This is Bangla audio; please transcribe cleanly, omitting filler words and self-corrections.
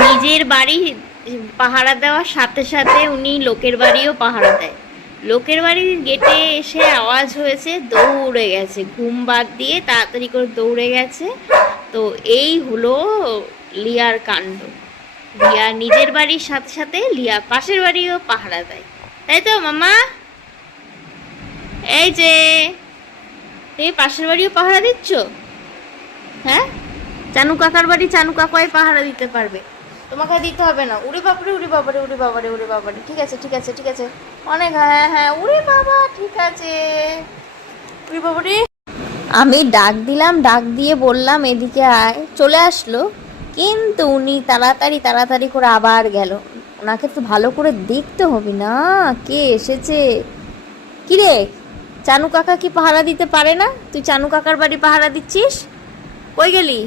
নিজের বাড়ি পাহারা দেওয়ার সাথে সাথে উনি লোকের বাড়িও পাহারা দেয়। লোকের বাড়ির গেটে এসে আওয়াজ হয়েছে, দৌড়ে গেছে, ঘুম বাদ দিয়ে তাড়াতাড়ি করে দৌড়ে গেছে। তো এই হলো লিয়ার কাণ্ড। লিয়া নিজের বাড়ির সাথে সাথে লিয়া পাশের বাড়িও পাহারা দেয়, তাই তো মামা? এই যে তুমি পাশের বাড়িও পাহারা দিচ্ছ? হ্যাঁ, চানু কাকার বাড়ি চানু কাকাই পাহারা দিতে পারবে, তোমাকে দিতে হবে না। উড়ে বাবারে, উড়ে বাবারে, উড়ে বাবারে, উড়ে বাবারে, ঠিক আছে ঠিক আছে ঠিক আছে, অনেক, হ্যাঁ হ্যাঁ, উড়ে বাবা, ঠিক আছে, উড়ে বাবারে। আমি ডাক দিলাম, ডাক দিয়ে বললাম এদিকে আয়, চলে আসলো। কিন্তু উনি তাড়াতাড়ি তাড়াতাড়ি করে আবার গেল। ওনাকে তো ভালো করে দেখতে হবে না কে এসেছে। কিরে, চানু কাকা কি পাহারা দিতে পারে না? তুই চানু কাকার বাড়ি পাহারা দিচ্ছিস? কই গেলি?